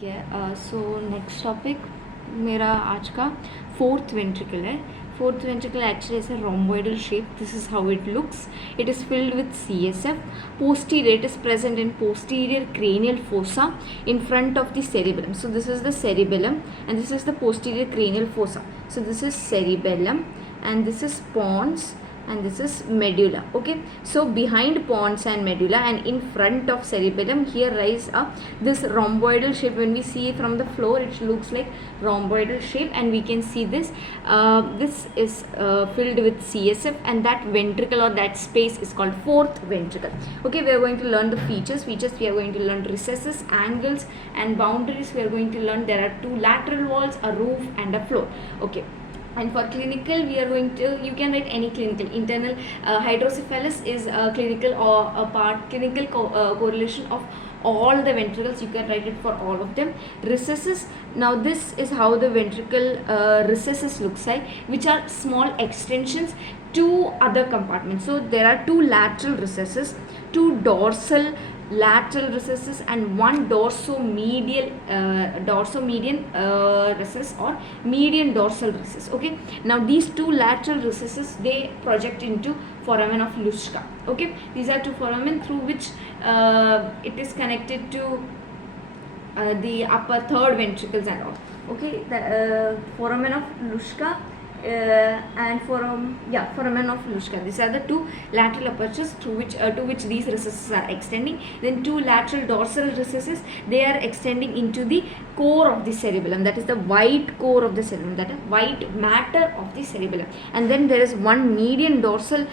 So next topic मेरा आज का फोर्थ वेंट्रिकल है. Fourth ventricle actually is a rhomboidal shape. This is how it looks. It is filled with CSF. Posterior, it is present in posterior cranial fossa in front of the cerebellum. So this is the cerebellum and this is the posterior cranial fossa. So this is cerebellum and this is pons and this is medulla. Okay, so behind pons and medulla and in front of cerebellum, here rise up this rhomboidal shape. When we see it from the floor, it looks like rhomboidal shape and we can see this. This is filled with CSF and that ventricle or that space is called fourth ventricle. Okay, we are going to learn the features. We are going to learn recesses, angles and boundaries. We are going to learn there are two lateral walls, a roof and a floor. Okay, and for clinical we are going to, you can write any clinical. Internal hydrocephalus is a clinical or a part clinical correlation of all the ventricles. You can write it for all of them. Recesses, now this is how the ventricle recesses looks like, which are small extensions to other compartments. So there are two lateral recesses, two dorsal lateral recesses and one dorsomedian recess or median dorsal recess. Okay, now these two lateral recesses, they project into foramen of Luschka. Okay, these are two foramen through which it is connected to the upper third ventricles and all. Okay, the foramen of Luschka and foramen of Luschka. These are the two lateral apertures through which to which these recesses are extending. Then two lateral dorsal recesses, they are extending into the core of the cerebellum, that is the white core of the cerebellum, that is white matter of the cerebellum. And then there is one median dorsal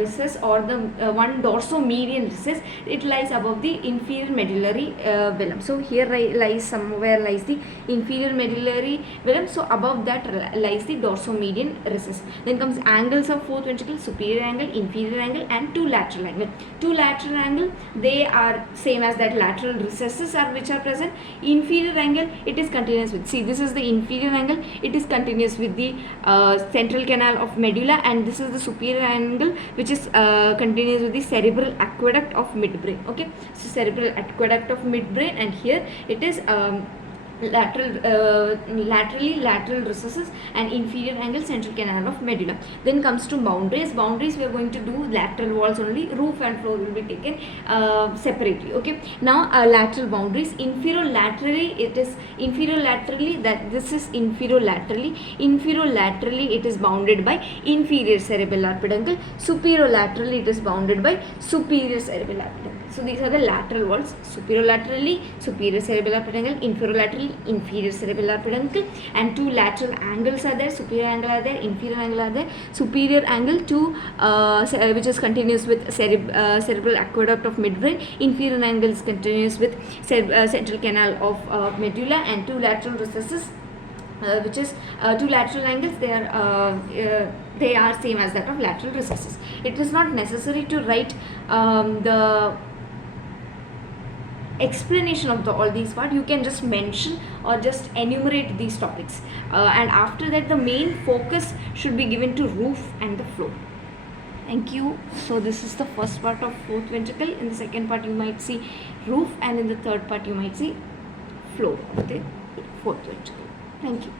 recess or the one dorsomedian recess. It lies above the inferior medullary velum. So here lies somewhere lies the inferior medullary velum. So above that lies the dorsomedian recess. Then comes angles of fourth ventricle: superior angle, inferior angle and two lateral angle. Two lateral angle, they are same as that lateral recesses are which are present. Inferior angle, it is continuous with, see, this is the inferior angle, it is continuous with the central canal of medulla, and this is the superior angle which is continuous with the cerebral aqueduct of midbrain. Okay, so cerebral aqueduct of midbrain, and here it is laterally lateral recesses and inferior angle central canal of medulla. Then comes to boundaries. We are going to do lateral walls only. Roof and floor will be taken separately. Okay, now lateral boundaries. Inferior-laterally, it is inferior-laterally, that this is inferior-laterally. Inferior-laterally, it is bounded by inferior cerebellar peduncle. Superior-laterally, it is bounded by superior cerebellar peduncle. So these are the lateral walls. Superior-laterally, superior cerebellar peduncle. Inferior-laterally, inferior cerebellar peduncle, and two lateral angles are there. Superior angle are there, inferior angle are there. Superior angle to which is continuous with cerebral aqueduct of midbrain. Inferior angle is continuous with central canal of medulla, and two lateral recesses which is two lateral angles, they are same as that of lateral recesses. It is not necessary to write the explanation of all these part. You can just mention or just enumerate these topics, and after that the main focus should be given to roof and the floor. Thank you. So this is the first part of fourth ventricle. In the second part you might see roof, and in the third part you might see floor of the fourth ventricle. Thank you.